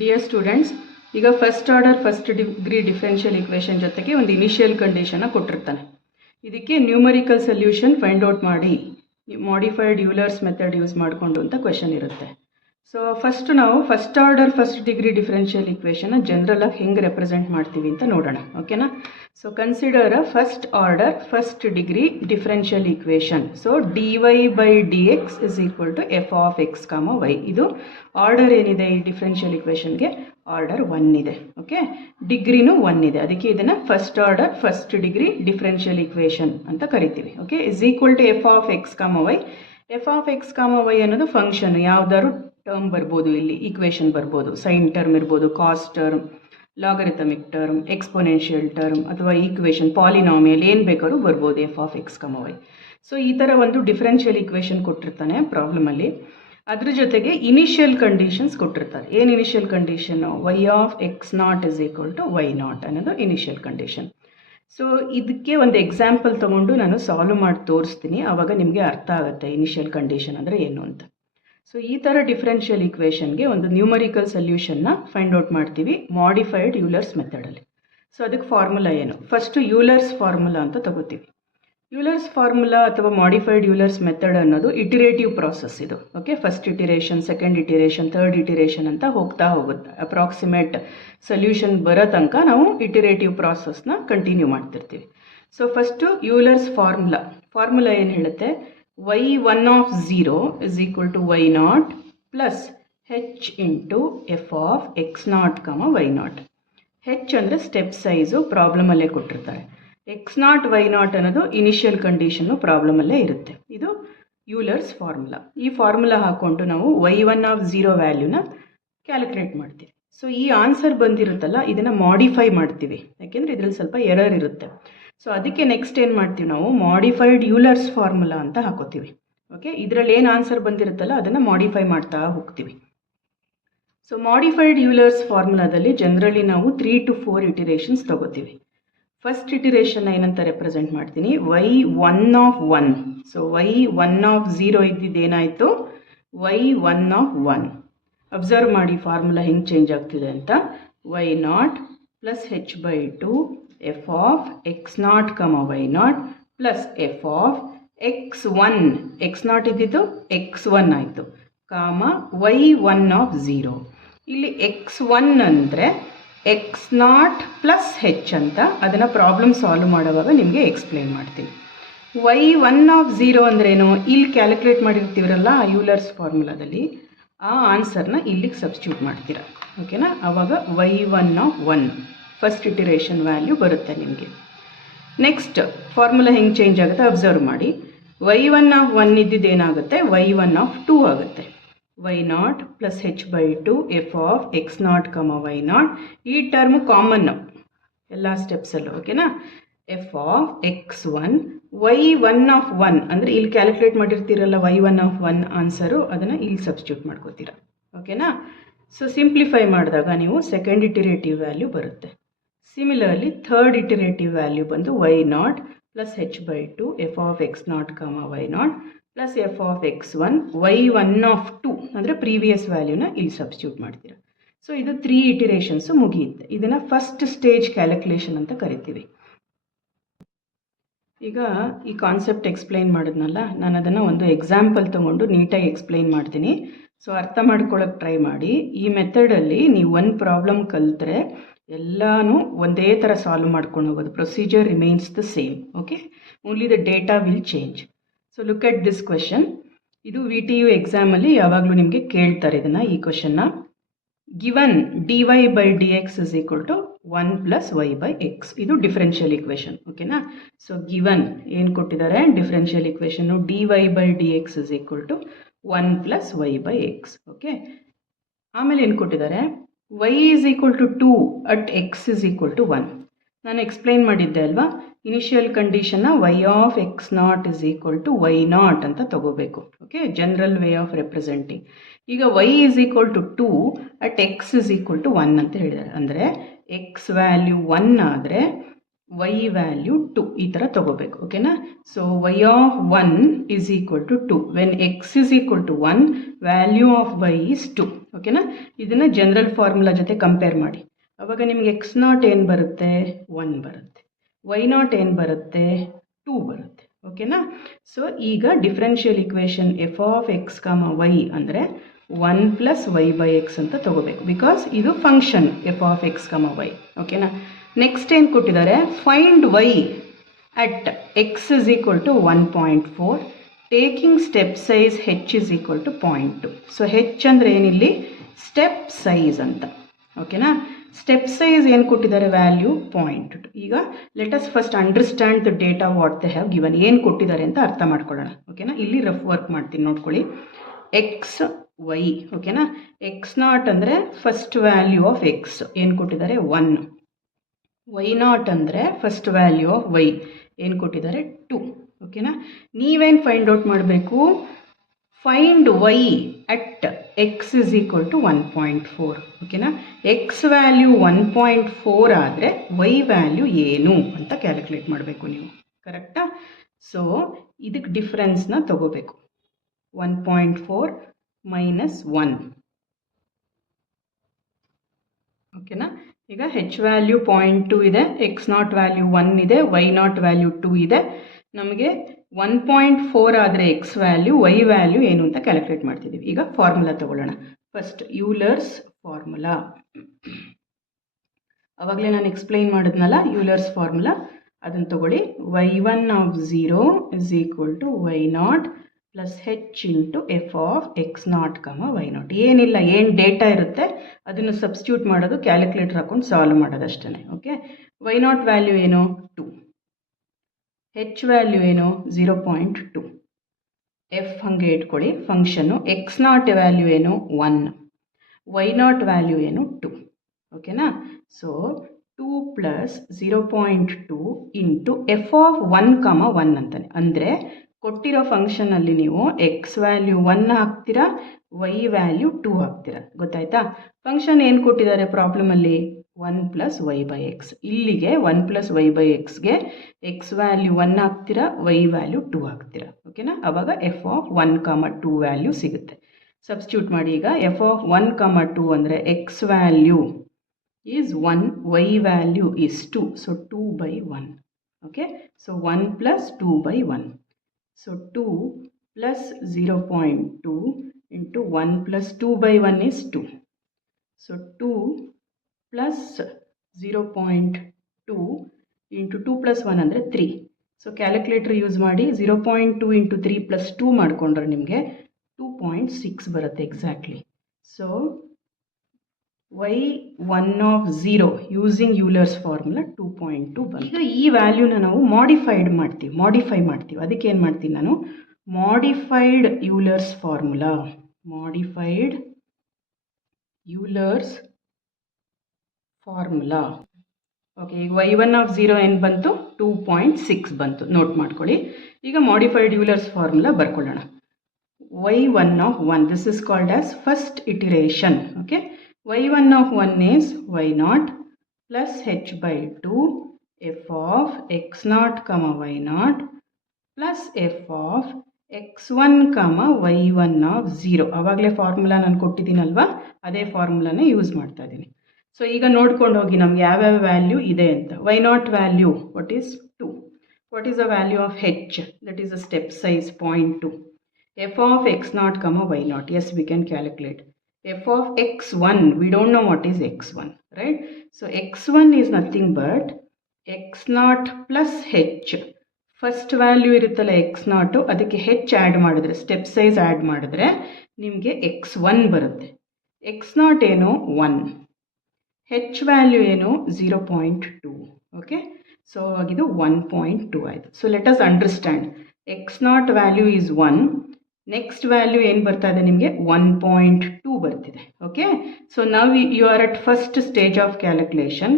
Dear students, ಈಗ first order first degree differential equation ಜೊತೆಗೆ ಒಂದು ಇನಿಷಿಯಲ್ ಕಂಡೀಷನ್ನ ಕೊಟ್ಟಿರ್ತಾನೆ. ಇದಕ್ಕೆ ನ್ಯೂಮರಿಕಲ್ ಸೊಲ್ಯೂಷನ್ ಫೈಂಡ್ ಔಟ್ ಮಾಡಿ ಮಾಡಿಫೈಡ್ ಯೂಲರ್ಸ್ ಮೆಥಡ್ ಯೂಸ್ ಮಾಡಿಕೊಂಡು ಅಂತ ಕ್ವೆಶನ್ ಇರುತ್ತೆ. ಸೊ ನಾವು first order first degree differential ಇಕ್ವೇಷನ್ನ ಜನರಲಾಗಿ ಹೆಂಗೆ ರೆಪ್ರೆಸೆಂಟ್ ಮಾಡ್ತೀವಿ ಅಂತ ನೋಡೋಣ. ಓಕೆನಾ? So consider a first order first degree differential equation. So dy by D X is equal to F of X comma Y. ಇದು ಆರ್ಡರ್ ಏನಿದೆ ಈ ಡಿಫರೆನ್ಷಿಯಲ್ ಇಕ್ವೇಷನ್ಗೆ? ಆರ್ಡರ್ 1 ಇದೆ. ಓಕೆ, ಡಿಗ್ರಿನೂ 1 ಇದೆ. ಅದಕ್ಕೆ ಇದನ್ನು first order first degree differential equation ಅಂತ ಕರಿತೀವಿ. Okay, is equal to F of X comma Y. F of X comma Y ಅನ್ನೋದು ಫಂಕ್ಷನ್. ಯಾವ್ದಾದ್ರು ಟರ್ಮ್ ಬರ್ಬೋದು, ಇಲ್ಲಿ ಈಕ್ವೇಷನ್ ಬರ್ಬೋದು, ಸೈನ್ ಟರ್ಮ್ ಇರ್ಬೋದು, cos term, logarithmic term, exponential term, ಅಥವಾ equation, polynomial, ಏನು ಬೇಕಾದ್ರೂ ಬರ್ಬೋದು F of X comma Y. So ಈ ಥರ ಒಂದು ಡಿಫರೆನ್ಷಿಯಲ್ ಇಕ್ವೇಷನ್ ಕೊಟ್ಟಿರ್ತಾನೆ ಪ್ರಾಬ್ಲಮಲ್ಲಿ. ಅದ್ರ ಜೊತೆಗೆ ಇನಿಷಿಯಲ್ ಕಂಡೀಷನ್ಸ್ ಕೊಟ್ಟಿರ್ತಾರೆ. ಏನು initial condition? Y of X not is equal to Y not ಅನ್ನೋದು ಇನಿಷಿಯಲ್ ಕಂಡೀಷನ್. ಸೊ ಇದಕ್ಕೆ ಒಂದು ಎಕ್ಸಾಂಪಲ್ ತೊಗೊಂಡು ನಾನು ಸಾಲ್ವ್ ಮಾಡಿ ತೋರಿಸ್ತೀನಿ, ಆವಾಗ ನಿಮಗೆ ಅರ್ಥ ಆಗುತ್ತೆ ಇನಿಷಿಯಲ್ ಕಂಡೀಷನ್ ಅಂದರೆ ಏನು ಅಂತ. ಸೊ ಈ ಥರ ಡಿಫರೆನ್ಷಿಯಲ್ ಇಕ್ವೇಷನ್ಗೆ ಒಂದು ನ್ಯೂಮರಿಕಲ್ ಸೊಲ್ಯೂಷನ್ನ ಫೈಂಡ್ ಔಟ್ ಮಾಡ್ತೀವಿ ಮಾಡಿಫೈಡ್ ಯೂಲರ್ಸ್ ಮೆಥಡಲ್ಲಿ. ಸೊ ಅದಕ್ಕೆ ಫಾರ್ಮುಲಾ ಏನು? ಫಸ್ಟು ಯೂಲರ್ಸ್ ಫಾರ್ಮುಲಾ ಅಂತ ತಗೋತೀವಿ. ಯೂಲರ್ಸ್ ಫಾರ್ಮುಲಾ ಅಥವಾ ಮಾಡಿಫೈಡ್ ಯೂಲರ್ಸ್ ಮೆಥಡ್ ಅನ್ನೋದು ಇಟಿರೇಟಿವ್ ಪ್ರಾಸೆಸ್ ಇದು. Okay, first iteration, second iteration, third iteration ಅಂತ ಹೋಗ್ತಾ ಹೋಗುತ್ತೆ. ಅಪ್ರಾಕ್ಸಿಮೇಟ್ ಸೊಲ್ಯೂಷನ್ ಬರೋ ತನಕ ನಾವು ಇಟಿರೇಟಿವ್ ಪ್ರಾಸೆಸ್ನ ಕಂಟಿನ್ಯೂ ಮಾಡ್ತಿರ್ತೀವಿ. ಸೊ ಫಸ್ಟು ಯೂಲರ್ಸ್ ಫಾರ್ಮುಲಾ ಏನು ಹೇಳುತ್ತೆ? y1 of 0 is equal to y naught plus h into f of x naught comma y naught. h ಅಂದರೆ ಸ್ಟೆಪ್ ಸೈಜು, ಪ್ರಾಬ್ಲಮಲ್ಲೇ ಕೊಟ್ಟಿರ್ತಾರೆ. x ನಾಟ್ y ನಾಟ್ ಅನ್ನೋದು initial condition ಪ್ರಾಬ್ಲಮಲ್ಲೇ ಇರುತ್ತೆ. ಇದು ಯೂಲರ್ಸ್ formula. ಈ formula ಹಾಕ್ಕೊಂಡು ನಾವು y1 of 0 ವ್ಯಾಲ್ಯೂನ ಕ್ಯಾಲ್ಕುಲೇಟ್ ಮಾಡ್ತೀವಿ. So ಈ ಆನ್ಸರ್ ಬಂದಿರುತ್ತಲ್ಲ, ಇದನ್ನು ಮಾಡಿಫೈ ಮಾಡ್ತೀವಿ, ಯಾಕೆಂದರೆ ಇದರಲ್ಲಿ ಸ್ವಲ್ಪ ಎರರ್ ಇರುತ್ತೆ. ಸೊ ಅದಕ್ಕೆ ನೆಕ್ಸ್ಟ್ ಏನು ಮಾಡ್ತೀವಿ ನಾವು? ಮಾಡಿಫೈಡ್ ಯೂಲರ್ಸ್ ಫಾರ್ಮುಲಾ ಅಂತ ಹಾಕೋತೀವಿ. ಓಕೆ, ಇದರಲ್ಲಿ ಏನು ಆನ್ಸರ್ ಬಂದಿರುತ್ತಲ್ಲ ಅದನ್ನು ಮಾಡಿಫೈ ಮಾಡ್ತಾ ಹೋಗ್ತೀವಿ. ಸೊ ಮಾಡಿಫೈಡ್ ಯೂಲರ್ಸ್ ಫಾರ್ಮುಲಾದಲ್ಲಿ ಜನರಲಿ ನಾವು 3 to 4 ಇಟಿರೇಷನ್ಸ್ ತಗೋತೀವಿ. ಫಸ್ಟ್ ಇಟಿರೇಷನ್ ಏನಂತ ರೆಪ್ರೆಸೆಂಟ್ ಮಾಡ್ತೀನಿ? y1 of 1. So y1 of 0 ಇದ್ದಿದ್ದೇನಾಯಿತು? y1 of 1. Observe ಮಾಡಿ ಫಾರ್ಮುಲಾ ಹೆಂಗೆ ಚೇಂಜ್ ಆಗ್ತಿದೆ ಅಂತ. y not plus h by 2 f of x naught comma y naught plus f of x1, x naught ಇದ್ದಿದ್ದು x1 ಆಯಿತು, ಕಾಮ y1 of 0. ಇಲ್ಲಿ x1 ಅಂದರೆ x not plus h ಅಂತ, ಅದನ್ನು ಪ್ರಾಬ್ಲಮ್ ಸಾಲ್ವ್ ಮಾಡುವಾಗ ನಿಮಗೆ ಎಕ್ಸ್ಪ್ಲೇನ್ ಮಾಡ್ತೀನಿ. y1 of 0 ಅಂದ್ರೇನು? ಇಲ್ಲಿ ಕ್ಯಾಲ್ಕುಲೇಟ್ ಮಾಡಿರ್ತೀವರಲ್ಲ ಆ ಯೂಲರ್ಸ್ ಫಾರ್ಮುಲಾದಲ್ಲಿ, ಆ ಆನ್ಸರ್ನ ಇಲ್ಲಿಗೆ ಸಬ್ಸ್ಟಿಟ್ಯೂಟ್ ಮಾಡ್ತೀರಾ. ಓಕೆನಾ? ಆವಾಗ y1 of 1 first iteration value ಬರುತ್ತೆ ನಿಮಗೆ. ನೆಕ್ಸ್ಟ್ ಫಾರ್ಮುಲಾ ಹೆಂಗೆ ಚೇಂಜ್ ಆಗುತ್ತೆ ಅಬ್ಸರ್ವ್ ಮಾಡಿ. y1 of 1 ಇದ್ದಿದ್ದೇನಾಗುತ್ತೆ? y1 of 2 ಆಗುತ್ತೆ. y not plus h by 2 F of X not comma y not. ಈ ಟರ್ಮು ಕಾಮನ್ನು ಎಲ್ಲ ಸ್ಟೆಪ್ಸಲ್ಲೂ. ಓಕೆನಾ? F of x1 y1 of 1 ಅಂದರೆ ಇಲ್ಲಿ ಕ್ಯಾಲ್ಕುಲೇಟ್ ಮಾಡಿರ್ತೀರಲ್ಲ y1 of 1 ಆನ್ಸರು, ಅದನ್ನು ಇಲ್ಲಿ ಸಬ್ಸ್ಟಿಟ್ಯೂಟ್ ಮಾಡ್ಕೋತೀರಾ. ಓಕೆನಾ? ಸೊ ಸಿಂಪ್ಲಿಫೈ ಮಾಡಿದಾಗ ನೀವು ಸೆಕೆಂಡ್ ಇಟಿರೇಟಿವ್ ವ್ಯಾಲ್ಯೂ ಬರುತ್ತೆ. ಸಿಮಿಲರ್ಲಿ ಥರ್ಡ್ ಇಟಿರೇಟಿವ್ ವ್ಯಾಲ್ಯೂ ಬಂದು y not plus h by 2 F of X not comma Y not plus F of x1 y1 of 2 ಅಂದರೆ previous ವ್ಯಾಲ್ಯೂನ ಇಲ್ಲಿ substitute ಮಾಡ್ತೀರಾ. ಸೊ ಇದು 3 ಇಟಿರೇಷನ್ಸು ಮುಗಿಯುತ್ತೆ. ಇದನ್ನು ಫಸ್ಟ್ ಸ್ಟೇಜ್ ಕ್ಯಾಲ್ಕುಲೇಷನ್ ಅಂತ ಕರಿತೀವಿ. ಈಗ ಈ ಕಾನ್ಸೆಪ್ಟ್ ಎಕ್ಸ್ಪ್ಲೈನ್ ಮಾಡಿದ್ನಲ್ಲ, ನಾನು ಅದನ್ನು ಒಂದು ಎಕ್ಸಾಂಪಲ್ ತೊಗೊಂಡು ನೀಟಾಗಿ ಎಕ್ಸ್ಪ್ಲೈನ್ ಮಾಡ್ತೀನಿ. ಸೊ ಅರ್ಥ ಮಾಡ್ಕೊಳ್ಳೋಕೆ ಟ್ರೈ ಮಾಡಿ. ಈ ಮೆಥಡಲ್ಲಿ ನೀವು ಒಂದು ಪ್ರಾಬ್ಲಮ್ ಕಲಿತ್ರೆ ಎಲ್ಲನೂ ಒಂದೇ ಥರ ಸಾಲ್ವ್ ಮಾಡ್ಕೊಂಡು ಹೋಗೋದು. Procedure remains the same. Okay, only the data will change. So look at this question. ಇದು VTU ಎಕ್ಸಾಮಲ್ಲಿ ಯಾವಾಗಲೂ ನಿಮಗೆ ಕೇಳ್ತಾರೆ ಇದನ್ನು, ಈ ಕ್ವೆಶನ್ನ. Given dy by D X is equal to 1 plus Y by X. ಇದು ಡಿಫರೆನ್ಷಿಯಲ್ ಇಕ್ವೇಷನ್. ಓಕೆನಾ? ಸೊ ಗಿವನ್ ಏನು ಕೊಟ್ಟಿದ್ದಾರೆ? ಡಿಫರೆನ್ಷಿಯಲ್ ಇಕ್ವೇಷನ್ನು dy by D X is equal to 1 plus Y by X. Okay, ಆಮೇಲೆ ಏನು ಕೊಟ್ಟಿದ್ದಾರೆ? y is equal to 2 at X is equal to 1. ನಾನು explain ಮಾಡಿದ್ದೆ ಅಲ್ವಾ, ಇನಿಷಿಯಲ್ ಕಂಡೀಷನ್ನ y of X not is equal to Y not ಅಂತ ತಗೋಬೇಕು. Okay, general way of representing. ಈಗ y is equal to 2 at X is equal to 1 ಅಂತ ಹೇಳಿದ್ದಾರೆ. ಅಂದರೆ ಎಕ್ಸ್ ವ್ಯಾಲ್ಯೂ 1 ಆದರೆ y ವ್ಯಾಲ್ಯೂ 2 ಈ ಥರ ತಗೋಬೇಕು. ಓಕೆನಾ? So y of 1 is equal to 2. When x is equal to 1, value of y is 2. ಓಕೆನಾ. ಇದನ್ನು ಜನರಲ್ ಫಾರ್ಮುಲಾ ಜೊತೆ ಕಂಪೇರ್ ಮಾಡಿ. ಆವಾಗ ನಿಮಗೆ ಎಕ್ಸ್ ನಾಟ್ ಏನು ಬರುತ್ತೆ, 1 ಬರುತ್ತೆ. ವೈ ನಾಟ್ ಏನು ಬರುತ್ತೆ, 2 ಬರುತ್ತೆ. ಓಕೆನಾ. ಸೊ ಈಗ differential equation f of X comma y ಅಂದರೆ 1 + y/x ಅಂತ ತಗೋಬೇಕು, ಬಿಕಾಸ್ ಇದು function f of X comma y. ಓಕೆನಾ. ನೆಕ್ಸ್ಟ್ ಏನು ಕೊಟ್ಟಿದ್ದಾರೆ, find Y at X is equal to 1.4 taking step size h is equal to 0.2. So h ಅಂದರೆ ಏನಿಲ್ಲಿ step size ಅಂತ. ಓಕೆನಾ. ಸ್ಟೆಪ್ ಸೈಜ್ ಏನು ಕೊಟ್ಟಿದ್ದಾರೆ, ವ್ಯಾಲ್ಯೂ 0.2. ಈಗ let us first understand the data what they have given, ಏನು ಕೊಟ್ಟಿದ್ದಾರೆ ಅಂತ ಅರ್ಥ ಮಾಡ್ಕೊಳ್ಳೋಣ. ಓಕೆನಾ. ಇಲ್ಲಿ ರಫ್ ವರ್ಕ್ ಮಾಡ್ತೀನಿ ನೋಡ್ಕೊಳ್ಳಿ. X y. ಓಕೆನಾ. ಎಕ್ಸ್ ನಾಟ್ ಅಂದರೆ ಫಸ್ಟ್ ವ್ಯಾಲ್ಯೂ ಆಫ್ ಎಕ್ಸ್ ಏನು ಕೊಟ್ಟಿದ್ದಾರೆ, 1. ವೈ ನಾಟ್ ಅಂದರೆ ಫಸ್ಟ್ ವ್ಯಾಲ್ಯೂ ಆಫ್ ವೈ ಏನು ಕೊಟ್ಟಿದ್ದಾರೆ, 2. ಓಕೆನಾ. ನೀವೇನು ಫೈಂಡ್ ಔಟ್ ಮಾಡಬೇಕು, find Y at X is equal to 1.4. ಓಕೆನಾ. ಎಕ್ಸ್ ವ್ಯಾಲ್ಯೂ 1.4 ಆದರೆ ವೈ ವ್ಯಾಲ್ಯೂ ಏನು ಅಂತ ಕ್ಯಾಲ್ಕುಲೇಟ್ ಮಾಡಬೇಕು ನೀವು. ಕರೆಕ್ಟಾ. ಸೊ ಇದಕ್ಕೆ ಡಿಫ್ರೆನ್ಸ್ನ ತಗೋಬೇಕು. 1.4 - 1. ಓಕೆನಾ. ಈಗ ಹೆಚ್ ವ್ಯಾಲ್ಯೂ 0.2 ಇದೆ, ಎಕ್ಸ್ ನಾಟ್ ವ್ಯಾಲ್ಯೂ 1 ಇದೆ, ವೈ ನಾಟ್ ವ್ಯಾಲ್ಯೂ 2 ಇದೆ. ನಮಗೆ 1.4 ಆದರೆ ಎಕ್ಸ್ ವ್ಯಾಲ್ಯೂ, ವೈ ವ್ಯಾಲ್ಯೂ ಏನು ಅಂತ ಕ್ಯಾಲ್ಕುಲೇಟ್ ಮಾಡ್ತಿದ್ದೀವಿ. ಈಗ ಫಾರ್ಮುಲಾ ತಗೊಳ್ಳೋಣ. First Euler's formula. ಆವಾಗಲೇ ನಾನು ಎಕ್ಸ್ಪ್ಲೈನ್ ಮಾಡಿದ್ನಲ್ಲ ಯೂಲರ್ಸ್ ಫಾರ್ಮುಲಾ, ಅದನ್ನು ತಗೊಳ್ಳಿ. y1 of 0 is equal to y0 plus h into f of X not comma y not. ಏನಿಲ್ಲ, ಏನು ಡೇಟಾ ಇರುತ್ತೆ ಅದನ್ನು ಸಬ್ಸ್ಟ್ಯೂಟ್ ಮಾಡೋದು, ಕ್ಯಾಲ್ಕುಲೇಟರ್ ಹಾಕೊಂಡು ಸಾಲ್ವ್ ಮಾಡೋದು ಅಷ್ಟೇ. ಓಕೆ. ವೈ ನಾಟ್ ವ್ಯಾಲ್ಯೂ ಏನು, 2. ಹೆಚ್ ವ್ಯಾಲ್ಯೂ ಏನು, 0.2. ಎಫ್ ಹಾಗೆ ಇಟ್ಕೊಳ್ಳಿ ಫಂಕ್ಷನ್ನು. ಎಕ್ಸ್ ನಾಟ್ ವ್ಯಾಲ್ಯೂ ಏನು, 1. ವೈ ನಾಟ್ ವ್ಯಾಲ್ಯೂ ಏನು, 2. ಓಕೆನಾ. ಸೊ 2 + 0.2 ಇಂಟು ಎಫ್ ಆಫ್ 1, ಅಂತಾನೆ. ಅಂದರೆ ಕೊಟ್ಟಿರೋ ಫಂಕ್ಷನಲ್ಲಿ ನೀವು ಎಕ್ಸ್ ವ್ಯಾಲ್ಯೂ 1 ಹಾಕ್ತೀರಾ, ವೈ ವ್ಯಾಲ್ಯೂ 2 ಹಾಕ್ತೀರಾ. ಗೊತ್ತಾಯ್ತಾ. ಫಂಕ್ಷನ್ ಏನು ಕೊಟ್ಟಿದ್ದಾರೆ ಪ್ರಾಬ್ಲಮಲ್ಲಿ, 1 + y/x. ಇಲ್ಲಿಗೆ 1 + y/xಗೆ ಎಕ್ಸ್ ವ್ಯಾಲ್ಯೂ 1 ಹಾಕ್ತೀರಾ, ವೈ ವ್ಯಾಲ್ಯೂ 2 ಹಾಕ್ತೀರಾ. ಓಕೆನಾ. ಆವಾಗ ಎಫ್ ಆಫ್ 1, 2 ವ್ಯಾಲ್ಯೂ ಸಿಗುತ್ತೆ. ಸಬ್ಸ್ಟ್ಯೂಟ್ ಮಾಡಿ. ಈಗ ಎಫ್ ಆಫ್ 1, 2 ಅಂದರೆ x value is 1, y value is 2. So 2/1. Okay. So 1 + 2/1. So 2 + 0.2 into 1 + 2/1 is 2. So 2 + 0.2 into 2 + 1 ಅಂದರೆ 3. ಸೊ ಕ್ಯಾಲ್ಕುಲೇಟರ್ ಯೂಸ್ ಮಾಡಿ 0.2 ಇಂಟು 3 + 2 ಮಾಡಿಕೊಂಡ್ರೆ ನಿಮಗೆ 2.6 ಬರುತ್ತೆ exactly. So y1 of 0 using ಯೂಲರ್ಸ್ formula 2.2 ಬಂತು. ಈಗ ಈ ವ್ಯಾಲ್ಯೂನ ನಾವು ಮಾಡಿಫೈ ಮಾಡ್ತೀವಿ. ಅದಕ್ಕೆ ಏನು ಮಾಡ್ತೀನಿ ನಾನು, ಮಾಡಿಫೈಡ್ ಯೂಲರ್ಸ್ ಫಾರ್ಮುಲಾ. ಓಕೆ. ಈಗ y1 ಆಫ್ 0 ಏನು ಬಂತು, 2.6 ಬಂತು. ನೋಟ್ ಮಾಡ್ಕೊಳ್ಳಿ. ಈಗ ಮಾಡಿಫೈಡ್ ಯೂಲರ್ಸ್ ಫಾರ್ಮುಲಾ ಬರ್ಕೊಳ್ಳೋಣ. y1 of 1, this is called as first iteration. Okay. y1 of 1 is y0 plus h/2 f of x0, y0 plus f of x1, y1 of 0. ಆವಾಗಲೇ formula ನಾನು ಕೊಟ್ಟಿದ್ದೀನಲ್ವಾ, ಅದೇ ಫಾರ್ಮುಲಾನೇ use ಮಾಡ್ತಾ ಇದ್ದೀನಿ. So ಈಗ ನೋಡ್ಕೊಂಡು ಹೋಗಿ ನಮ್ಗೆ ಯಾವ್ಯಾವ ವ್ಯಾಲ್ಯೂ ಇದೆ ಅಂತ. y0 value what is 2. What is the value of h, that is a step size 0.2. f of x0, y0, yes we can calculate. f of x1, we don't know what is x1, right? So x1 is nothing but x0 plus h. First value ಇರುತ್ತಲ್ಲ x0, ಅದಕ್ಕೆ h add ಮಾಡಿದ್ರೆ, step size add ಮಾಡಿದ್ರೆ ನಿಮಗೆ x1 ಬರುತ್ತೆ. x0 ಏನು 1, h value ಏನು 0.2. Okay. So ಇದು 1.2 ಆಯಿತು. So let us understand. x0 value is 1. Next value ಏನು ಬರ್ತಾ ಇದೆ ನಿಮಗೆ, 1.2 ಬರ್ತಿದೆ. ಓಕೆ. ಸೊ ನಾವು you are at first stage of calculation.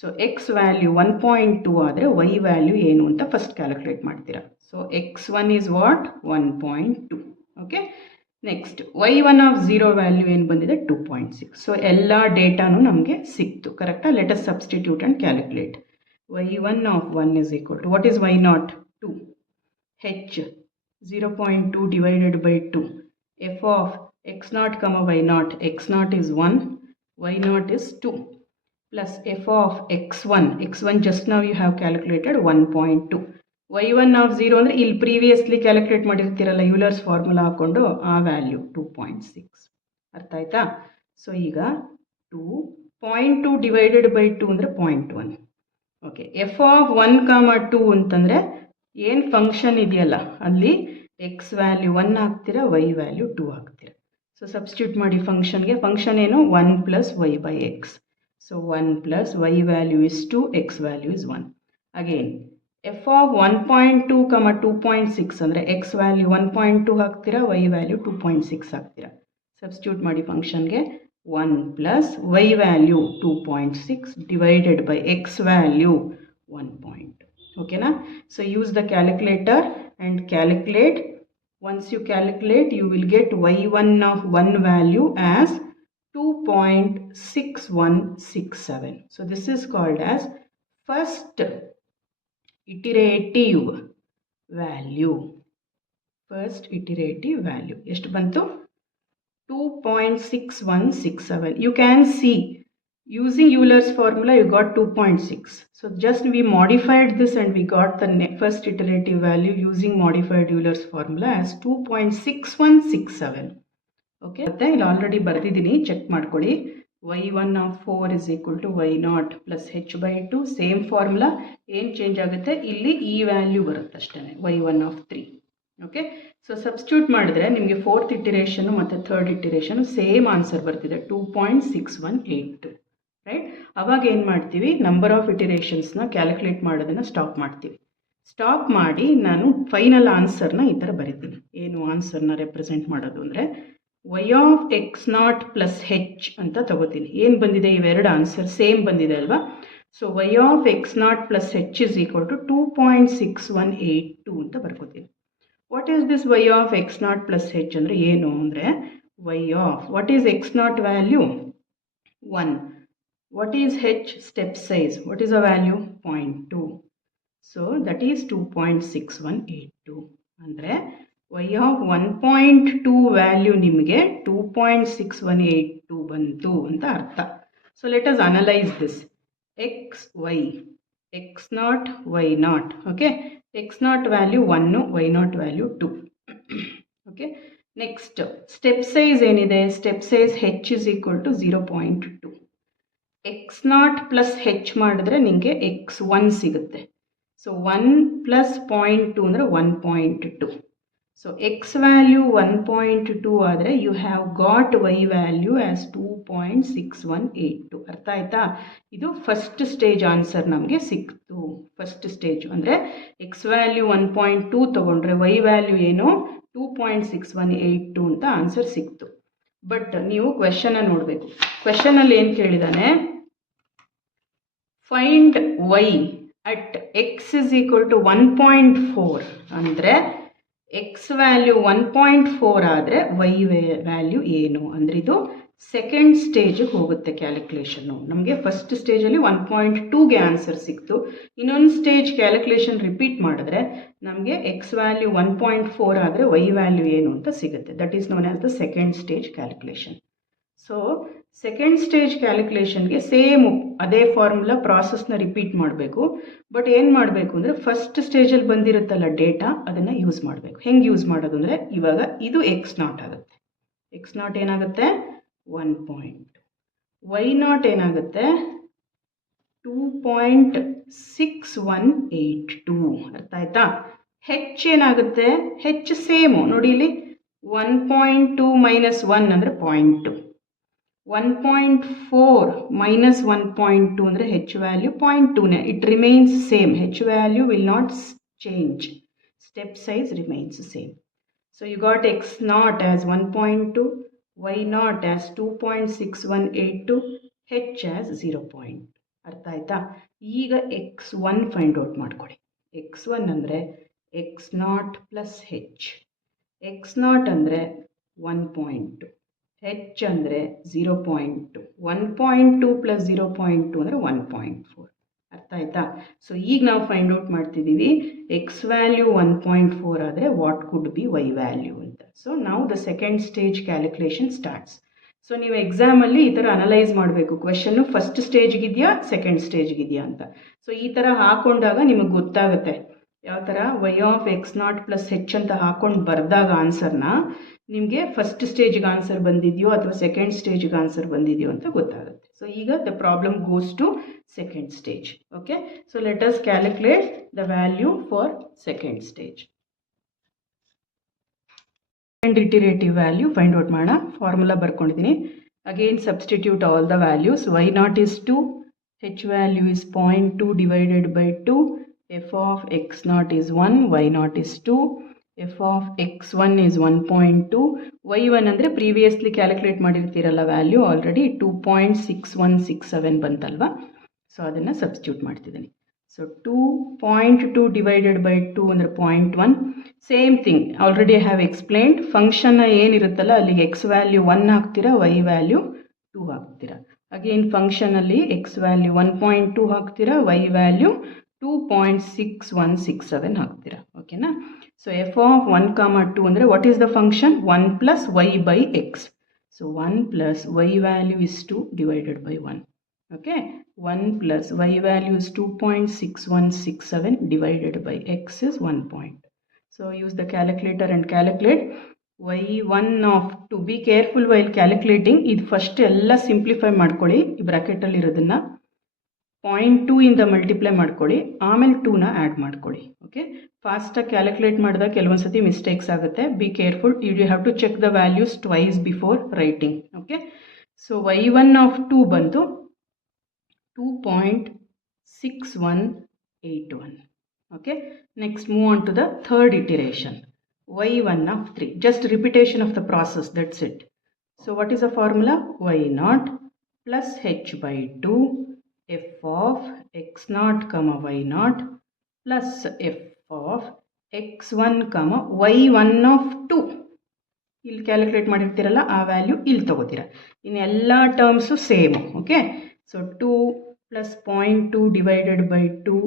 So x value 1.2 ಆದರೆ ವೈ ವ್ಯಾಲ್ಯೂ ಏನು ಅಂತ ಫಸ್ಟ್ ಕ್ಯಾಲ್ಕುಲೇಟ್ ಮಾಡ್ತೀರಾ. So x1 is what, 1.2. Okay. Next y1 of 0 value ಏನು ಬಂದಿದೆ, 2.6. ಸೊ ಎಲ್ಲ ಡೇಟಾನು ನಮಗೆ ಸಿಕ್ತು. ಕರೆಕ್ಟಾ. Let us substitute and calculate. y1 of 1 is equal to, what is y0, 2. h 0.2 divided by 2. f of x naught comma y naught. X naught is 1, y naught is 2, plus f of x1 just now you have calculated 1.2. y1 of 0 ಅಂದರೆ ಇಲ್ಲಿ previously calculate ಮಾಡಿರ್ತೀರಲ್ಲ ಯೂಲರ್ಸ್ formula ಹಾಕ್ಕೊಂಡು ಆ value 2.6. ಅರ್ಥ ಆಯ್ತಾ? So ಈಗ 2.2 divided by 2 ಅಂದರೆ 0.1. Okay, F of 1, 2 ಅಂತಂದರೆ ಏನು ಫಂಕ್ಷನ್ ಇದೆಯಲ್ಲ ಅಲ್ಲಿ ಎಕ್ಸ್ ವ್ಯಾಲ್ಯೂ 1 ಹಾಕ್ತೀರಾ, ವೈ ವ್ಯಾಲ್ಯೂ 2 ಹಾಕ್ತೀರಾ. ಸೊ ಸಬ್ಸ್ಟಿಟ್ಯೂಟ್ ಮಾಡಿ ಫಂಕ್ಷನ್ಗೆ. ಫಂಕ್ಷನ್ ಏನು? 1 plus Y by x. So 1 plus y value is 2, x value is 1. Again f of 1.2, 2.6 ಅಂದರೆ ಎಕ್ಸ್ ವ್ಯಾಲ್ಯೂ 1.2 ಹಾಕ್ತೀರಾ, ವೈ ವ್ಯಾಲ್ಯೂ 2.6 ಹಾಕ್ತೀರಾ. ಸಬ್ಸ್ಟಿಟ್ಯೂಟ್ ಮಾಡಿ ಫಂಕ್ಷನ್ಗೆ. 1 plus y value 2.6 divided by x value 1.2. ಓಕೆನಾ? So use the calculator and calculate. Once you calculate, you will get y1 of 1 value as 2.6167. So this is called as first iterative value. First iterative value. ಎಷ್ಟು ಬಂತು? 2.6167. You can see using Euler's formula you got 2.6. So just we modified this and we got the first iterative value using modified Euler's formula as 2.6167. Okay, ಮತ್ತೆ ಇಲ್ಲಿ already ಬರೆದಿದ್ದೀನಿ, check ಮಾಡ್ಕೊಳ್ಳಿ. y1 of 4 is equal to y0 plus h by 2. Same formula, ಏನು change ಆಗುತ್ತೆ ಇಲ್ಲಿ ಈ value ಬರುತ್ತೆ ಅಷ್ಟೇ, y1 of 3. Okay, so substitute ಮಾಡಿದ್ರೆ ನಿಮಗೆ ಫೋರ್ತ್ ಇಟಿರೇಷನು ಮತ್ತು ಥರ್ಡ್ ಇಟಿರೇಷನು ಸೇಮ್ ಆನ್ಸರ್ ಬರ್ತಿದೆ, 2.6182. ರೈಟ್? ಅವಾಗ ಏನು ಮಾಡ್ತೀವಿ, ನಂಬರ್ ಆಫ್ ಇಟಿರೇಷನ್ಸ್ನ ಕ್ಯಾಲ್ಕುಲೇಟ್ ಮಾಡೋದನ್ನು ಸ್ಟಾಪ್ ಮಾಡ್ತೀವಿ. ಸ್ಟಾಪ್ ಮಾಡಿ ನಾನು ಫೈನಲ್ ಆನ್ಸರ್ನ ಈ ಥರ ಬರಿತೀನಿ. ಏನು ಆನ್ಸರ್ನ ರೆಪ್ರೆಸೆಂಟ್ ಮಾಡೋದು ಅಂದರೆ y of X not plus H ಅಂತ ತಗೋತೀನಿ. ಏನು ಬಂದಿದೆ? ಇವೆರಡು ಆನ್ಸರ್ ಸೇಮ್ ಬಂದಿದೆ ಅಲ್ವಾ? So y of X not plus H is equal to 2.6182 ಅಂತ ಬರ್ಕೋತೀನಿ. What is this y of X not plus H ಅಂದರೆ ಏನು ಅಂದರೆ y of what is X not value 1. What is h? Step size. What is the value? 0.2. So that is 2.6182. ಅಂದರೆ y of 1.2 value ನಿಮಗೆ 2.6182 ಬಂತು ಅಂತ ಅರ್ಥ. So let us analyse this. X Y, X not Y not. Okay, X not value 1, Y not value 2. Okay, next step size ಏನಿದೆ? Step size h is equal to 0.2. X not plus H ಮಾಡಿದ್ರೆ ನಿಮಗೆ x1 ಸಿಗುತ್ತೆ. So 1 plus 0.2 ಅಂದರೆ 1.2. So x value 1.2 ಆದರೆ you have got y value as 2.6182. ಅರ್ಥ ಆಯ್ತಾ? ಇದು first stage answer ನಮಗೆ ಸಿಕ್ತು. ಫಸ್ಟ್ ಸ್ಟೇಜ್ ಅಂದರೆ ಎಕ್ಸ್ ವ್ಯಾಲ್ಯೂ 1.2 ತೊಗೊಂಡ್ರೆ ವೈ ವ್ಯಾಲ್ಯೂ ಏನು 2.6182 ಅಂತ ಆನ್ಸರ್ ಸಿಕ್ತು. ಬಟ್ ನೀವು ಕ್ವೆಶನ್ನ ನೋಡಬೇಕು. ಕ್ವೆಶನಲ್ಲಿ ಏನು ಕೇಳಿದಾನೆ? Find Y at X is equal to 1.4 ಅಂದರೆ ಎಕ್ಸ್ ವ್ಯಾಲ್ಯೂ 1.4 ಆದರೆ ವೈ ವ್ಯಾಲ್ಯೂ ಏನು ಅಂದರೆ ಇದು ಸೆಕೆಂಡ್ ಸ್ಟೇಜಿಗೆ ಹೋಗುತ್ತೆ ಕ್ಯಾಲ್ಕುಲೇಷನ್ನು. ನಮಗೆ ಫಸ್ಟ್ ಸ್ಟೇಜಲ್ಲಿ 1.2ಗೆ ಆನ್ಸರ್ ಸಿಕ್ತು. ಇನ್ನೊಂದು ಸ್ಟೇಜ್ ಕ್ಯಾಲ್ಕುಲೇಷನ್ ರಿಪೀಟ್ ಮಾಡಿದ್ರೆ ನಮಗೆ ಎಕ್ಸ್ ವ್ಯಾಲ್ಯೂ 1.4 ಆದರೆ ವೈ ವ್ಯಾಲ್ಯೂ ಏನು ಅಂತ ಸಿಗುತ್ತೆ. That is known as the second stage calculation. So second stage ಕ್ಯಾಲ್ಕುಲೇಷನ್ಗೆ ಸೇಮ್ ಅದೇ ಫಾರ್ಮುಲಾ ಪ್ರಾಸೆಸ್ನ ರಿಪೀಟ್ ಮಾಡಬೇಕು. ಬಟ್ ಏನು ಮಾಡಬೇಕು ಅಂದರೆ ಫಸ್ಟ್ ಸ್ಟೇಜಲ್ಲಿ ಬಂದಿರುತ್ತಲ್ಲ ಡೇಟಾ ಅದನ್ನು ಯೂಸ್ ಮಾಡಬೇಕು. ಹೆಂಗೆ ಯೂಸ್ ಮಾಡೋದು ಅಂದರೆ ಇವಾಗ ಇದು ಎಕ್ಸ್ ನಾಟ್ ಆಗುತ್ತೆ. ಎಕ್ಸ್ ನಾಟ್ ಏನಾಗುತ್ತೆ? 1.2. ವೈ ನಾಟ್ ಏನಾಗುತ್ತೆ? 2.6182. ಅರ್ಥ ಆಯ್ತಾ? ಹೆಚ್ ಏನಾಗುತ್ತೆ? ಹೆಚ್ ಸೇಮು ನೋಡಿ ಇಲ್ಲಿ 1.2 ಮೈನಸ್ 1 ಅಂದರೆ 0.2. 1.4 ಮೈನಸ್ 1.2 ಅಂದರೆ ಹೆಚ್ ವ್ಯಾಲ್ಯೂ 0.2ನೇ. It remains same. H value will not change. Step size remains same. So you got X not as 1.2, Y not as 2.6182, H as 0. ಅರ್ಥ ಆಯ್ತಾ? ಈಗ x1 ಫೈಂಡ್ ಔಟ್ ಮಾಡ್ಕೊಳ್ಳಿ. x1 ಅಂದರೆ X not plus H. X not ಅಂದರೆ 1.2, ಹೆಚ್ ಅಂದರೆ 0.2. 1.2 plus 0.2 ಅಂದರೆ 1.4. ಅರ್ಥ ಅರ್ಥ ಆಯ್ತಾ? ಸೊ ಈಗ ನಾವು ಫೈಂಡ್ ಔಟ್ ಮಾಡ್ತಿದ್ದೀವಿ ಎಕ್ಸ್ ವ್ಯಾಲ್ಯೂ 1.4 ಆದರೆ what could be Y value ಅಂತ. ಸೊ ನಾವು the second stage calculation starts. So ನೀವು ಎಕ್ಸಾಮಲ್ಲಿ ಈ ಥರ ಅನಲೈಸ್ ಮಾಡಬೇಕು, ಕ್ವೆಶನ್ನು ಫಸ್ಟ್ ಸ್ಟೇಜ್ಗಿದೆಯಾ ಸೆಕೆಂಡ್ ಸ್ಟೇಜ್ಗಿದೆಯಾ ಅಂತ. ಸೊ ಈ ಥರ ಹಾಕೊಂಡಾಗ ನಿಮಗೆ ಗೊತ್ತಾಗುತ್ತೆ ಯಾವ ಥರ Y of X not plus H ಅಂತ ಹಾಕೊಂಡು ಬರೆದಾಗ ಆನ್ಸರ್ನ ನಿಮಗೆ ಫಸ್ಟ್ ಸ್ಟೇಜ್ಗೆ ಆನ್ಸರ್ ಬಂದಿದೆಯೋ ಅಥವಾ ಸೆಕೆಂಡ್ ಸ್ಟೇಜ್ಗೆ ಆನ್ಸರ್ ಬಂದಿದೆಯೋ ಅಂತ ಗೊತ್ತಾಗುತ್ತೆ. ಸೊ ಈಗ the problem goes to second stage. Okay, so let us calculate the value for second stage. Second iterative value find out ಮಾಡೋಣ. Formula ಬರ್ಕೊಂಡಿದ್ದೀನಿ. Again substitute all the values. Y naught is 2, h value is 0.2 divided by 2, f of x naught is 1, y naught is 2, f of x1 is 1.2, y1 ಅಂದರೆ previously calculate ಮಾಡಿರ್ತೀರಲ್ಲ value already 2.6167 ಬಂತಲ್ವಾ. So ಅದನ್ನು substitute ಮಾಡ್ತಿದ್ದೀನಿ. So 2.2 divided by 2 ಅಂದರೆ 0.1. Same thing already I have explained. ಫಂಕ್ಷನ್ನ ಏನಿರುತ್ತಲ್ಲ ಅಲ್ಲಿಗೆ X value 1 ಹಾಕ್ತೀರಾ, ವೈ ವ್ಯಾಲ್ಯೂ 2 ಹಾಕ್ತೀರಾ. ಅಗೇನ್ ಫಂಕ್ಷನಲ್ಲಿ ಎಕ್ಸ್ ವ್ಯಾಲ್ಯೂ 1.2 ಹಾಕ್ತೀರಾ, ವೈ ವ್ಯಾಲ್ಯೂ 2.6167 ಹಾಕ್ತೀರಾ. ಓಕೆನಾ. ಸೊ ಎಫ್ ಆಫ್ 1, 2 ಅಂದರೆ what is the function? 1 plus Y by x. So 1 plus y value is 2 divided by 1. Okay, 1 plus y value is 2.6167 divided by x is 1 point. So use the calculator and calculate y1 of 2. Be careful while calculating. ಇದು first ಎಲ್ಲ simplify ಮಾಡ್ಕೊಳ್ಳಿ. ಈ ಬ್ರಾಕೆಟಲ್ಲಿ ಇರೋದನ್ನು 0.2 ಇಂದ multiply ಮಾಡ್ಕೊಳ್ಳಿ, ಆಮೇಲೆ 2ನ ಆ್ಯಡ್ ಮಾಡ್ಕೊಳ್ಳಿ. ಓಕೆ, ಫಾಸ್ಟಾಗಿ ಕ್ಯಾಲ್ಕುಲೇಟ್ ಮಾಡಿದಾಗ ಕೆಲವೊಂದು ಸತಿ ಮಿಸ್ಟೇಕ್ಸ್ ಆಗುತ್ತೆ. Be careful. You have to check the values twice before writing. Okay, so y1 of 2 ಬಂತು 2.6181. ಓಕೆ, next move on to the third iteration. y1 of 3. Just repetition of the process, that's it. So what is the formula? y0 plus h by 2 f of x0, y0 plus f of x1, y1 of 2. ಇಲ್ಲಿ calculate ಮಾಡಿರ್ತೀರಲ್ಲ ಆ value ಇಲ್ಲಿ ತಗೋತೀರ. ಇನ್ನು ಎಲ್ಲ terms same. Okay, so 2 plus 0.2 divided by 2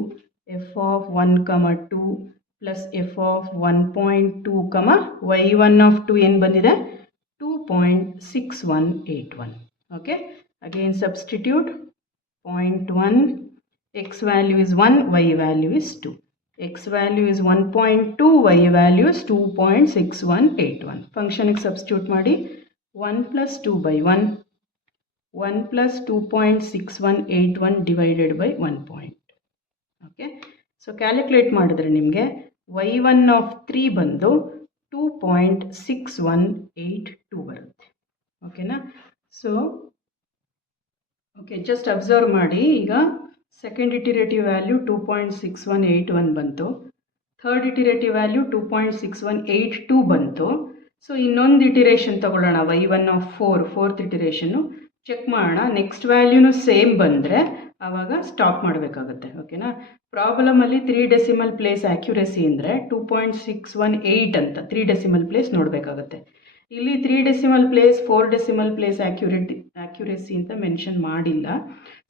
f of 1, 2 plus f of 1.2, y1 of 2 ಏನು ಬಂದಿದೆ? 2.6181. Okay, again substitute. 0.1, x value is 1, y value is 2. X value is 1.2, y value is 2.6181. ಫಂಕ್ಷನ್ಗೆ substitute ಮಾಡಿ 1 plus 2 by 1, 1 plus 2.6181 divided by 1 point. Okay, so calculate ಮಾಡಿದ್ರೆ ನಿಮಗೆ y1 of 3 ಬಂದು 2.6182 ಬರುತ್ತೆ. ಓಕೆನಾ. So okay, just observe ಮಾಡಿ. ಈಗ second iterative value 2.6181 ಬಂತು, ಥರ್ಡ್ ಇಟಿರೇಟಿವ್ ವ್ಯಾಲ್ಯೂ 2.6182 ಬಂತು. ಸೊ ಇನ್ನೊಂದು ಇಟಿರೇಷನ್ ತಗೊಳ್ಳೋಣ, y1 ಆಫ್ 4, ಫೋರ್ತ್ ಇಟಿರೇಷನ್ನು ಚೆಕ್ ಮಾಡೋಣ. ನೆಕ್ಸ್ಟ್ ವ್ಯಾಲ್ಯೂನು ಸೇಮ್ ಬಂದರೆ ಆವಾಗ ಸ್ಟಾಪ್ ಮಾಡಬೇಕಾಗುತ್ತೆ. ಓಕೆನಾ. ಪ್ರಾಬ್ಲಮಲ್ಲಿ 3 ಡೆಸಿಮಲ್ ಪ್ಲೇಸ್ ಆ್ಯಕ್ಯುರೆಸಿ ಅಂದರೆ 2.618 ಅಂತ 3 ಡೆಸಿಮಲ್ ಪ್ಲೇಸ್ ನೋಡಬೇಕಾಗುತ್ತೆ. ಇಲ್ಲಿ 3 decimal place 4 decimal place accuracy ಅಂತ ಮೆನ್ಷನ್ ಮಾಡಿಲ್ಲ.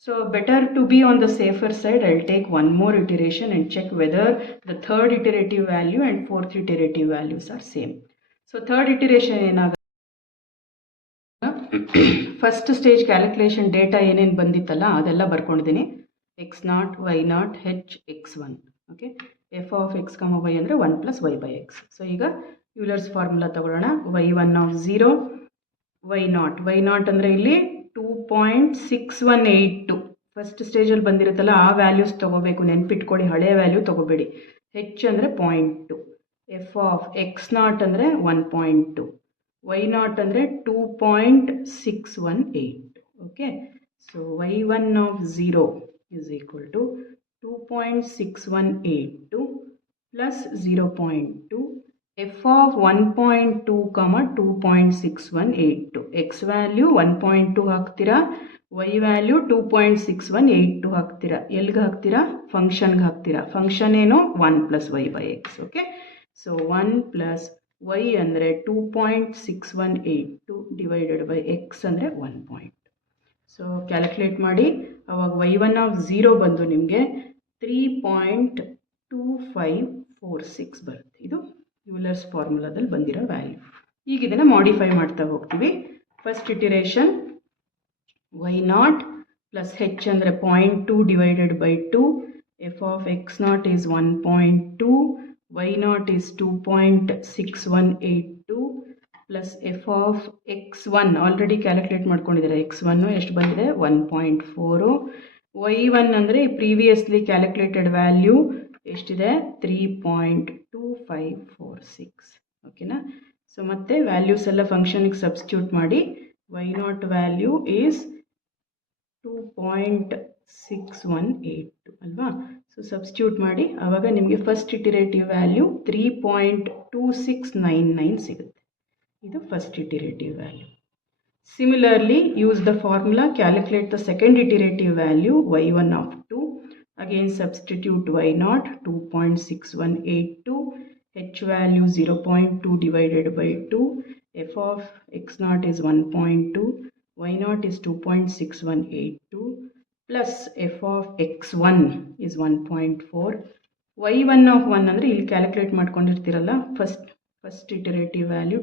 So better to be on the safer side, I will take one more iteration and check whether the third iterative value and fourth iterative values are same. So third iteration ಏನಾಗುತ್ತೆ? First stage calculation data ಏನೇನು ಬಂದಿತ್ತಲ್ಲ ಅದೆಲ್ಲ ಬರ್ಕೊಂಡಿದ್ದೀನಿ. x0, y0, h, x1. Okay, f of x, y ಅಂದರೆ 1 plus y by x. So ಈಗ ಯೂಲರ್ಸ್ formula ತಗೊಳ್ಳೋಣ. y1 of 0, y0 ಅಂದರೆ ಇಲ್ಲಿ 2.6182 ಫಸ್ಟ್ ಸ್ಟೇಜಲ್ಲಿ ಬಂದಿರುತ್ತಲ್ಲ ಆ ವ್ಯಾಲ್ಯೂಸ್ ತೊಗೋಬೇಕು. ನೆನ್ಪಿಟ್ಕೊಳ್ಳಿ, ಹಳೆ ವ್ಯಾಲ್ಯೂ ತೊಗೋಬೇಡಿ. h ಅಂದರೆ 0.2, f ಆಫ್ x0 ಅಂದರೆ 1.2, y0 ಅಂದರೆ 2.618. Okay, so y1 of 0 is equal to 2.618 plus 0.2, f of 1.2, 2.6182. x value 1.2 ಹಾಕ್ತೀರಾ, y ವ್ಯಾಲ್ಯೂ 2.6182 ಹಾಕ್ತೀರಾ. ಎಲ್ಲಿಗೆ ಹಾಕ್ತೀರಾ? ಫಂಕ್ಷನ್ಗೆ ಹಾಕ್ತೀರಾ. ಫಂಕ್ಷನ್ ಏನು? 1 plus y by x. Okay, so 1 plus y ಅಂದರೆ 2.6182 ಡಿವೈಡೆಡ್ ಬೈ x ಅಂದರೆ 1 ಪಾಯಿಂಟ್. ಸೊ ಕ್ಯಾಲ್ಕುಲೇಟ್ ಮಾಡಿ. ಅವಾಗ y1 ಆಫ್ 0 ಬಂದು ನಿಮಗೆ 3.2546 ಬರುತ್ತೆ. ಇದು ಯೂಲರ್ಸ್ ಫಾರ್ಮುಲಾದಲ್ಲಿ ಬಂದಿರೋ ವ್ಯಾಲ್ಯೂ. ಈಗ ಇದನ್ನು ಮಾಡಿಫೈ ಮಾಡ್ತಾ ಹೋಗ್ತೀವಿ. First iteration y0 plus h ಅಂದರೆ 0.2 divided by 2, f of x0 is 1.2, y0 is 2.6182 plus F of x1 already calculate ಮಾಡ್ಕೊಂಡಿದ್ದಾರೆ. x1 ಎಷ್ಟು ಬಂದಿದೆ 1.4, y1 ಅಂದರೆ ಪ್ರೀವಿಯಸ್ಲಿ ಕ್ಯಾಲ್ಕುಲೇಟೆಡ್ ವ್ಯಾಲ್ಯೂ ಎಷ್ಟಿದೆ 3.2546. ಓಕೆನಾ? ಸೊ ಮತ್ತೆ ವ್ಯಾಲ್ಯೂಸ್ ಎಲ್ಲ ಫಂಕ್ಷನ್ಗೆ ಸಬ್ಸ್ಟಿಟ್ಯೂಟ್ ಮಾಡಿ y0 ವ್ಯಾಲ್ಯೂ ಈಸ್ 2.6182 ಅಲ್ವಾ? ಸೊ ಸಬ್ಸ್ಟಿಟ್ಯೂಟ್ ಮಾಡಿ ಆವಾಗ ನಿಮಗೆ ಫಸ್ಟ್ ಇಟಿರೇಟಿವ್ ವ್ಯಾಲ್ಯೂ 3.2699 ಸಿಗುತ್ತೆ. ಇದು first iterative value. Similarly, use the formula, calculate the second iterative value y1 of 2. Again substitute y0 2.6182, h value 0.2 divided by 2, f of x0 is 1.2, y0 is 2.6182 plus f of x1 is 1.4. y1 of 1 ಅಂದರೆ ಇಲ್ಲಿ calculate ಮಾಡ್ಕೊಂಡಿರ್ತೀರಲ್ಲ, first iterative value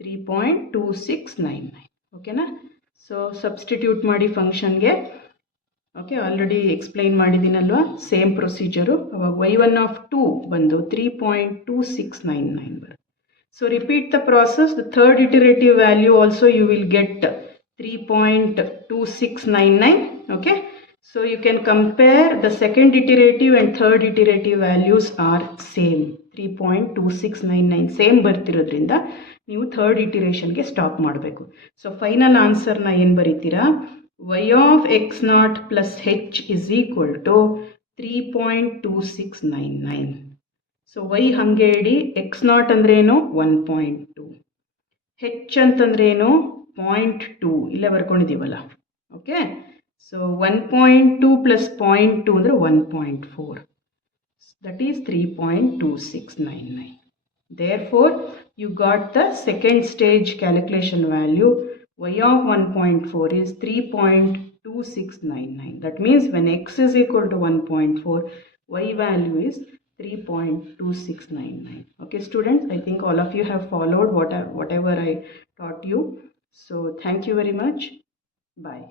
3.2699. ಓಕೆನಾ? So substitute ಮಾಡಿ ಫಂಕ್ಷನ್ಗೆ. Okay, already explain ಮಾಡಿದ್ದೀನಲ್ವಾ, same procedure. ಅವಾಗ y1 of 2 ಬಂದು 3.2699 ಬರುತ್ತೆ. So repeat the process. The third iterative value also you will get 3.2699. Okay, so you can compare the second iterative and third iterative values are same, 3.2699 same ಬರ್ತಿರೋದ್ರಿಂದ ನೀವು third ಇಟಿರೇಷನ್ಗೆ stop ಮಾಡಬೇಕು. So final ಆನ್ಸರ್ನ ಏನು ಬರೀತೀರಾ? y of x0 plus h is equal to 3.2699. So y ಹಾಗೆ ಇಡಿ, x0 ಅಂದ್ರೇನು 1.2, h ಅಂತಂದ್ರೇನು 0.2, ಇಲ್ಲೇ ಬರ್ಕೊಂಡಿದ್ದೀವಲ್ಲ. ಓಕೆ, so 1.2 plus 0.2 ಅಂದರೆ 1.4. That is 3.2699. Therefore, you got the second stage calculation value. Y of 1.4 is 3.2699. That means when x is equal to 1.4, y value is 3.2699. Okay, students, I think all of you have followed whatever I taught you. So thank you very much. Bye.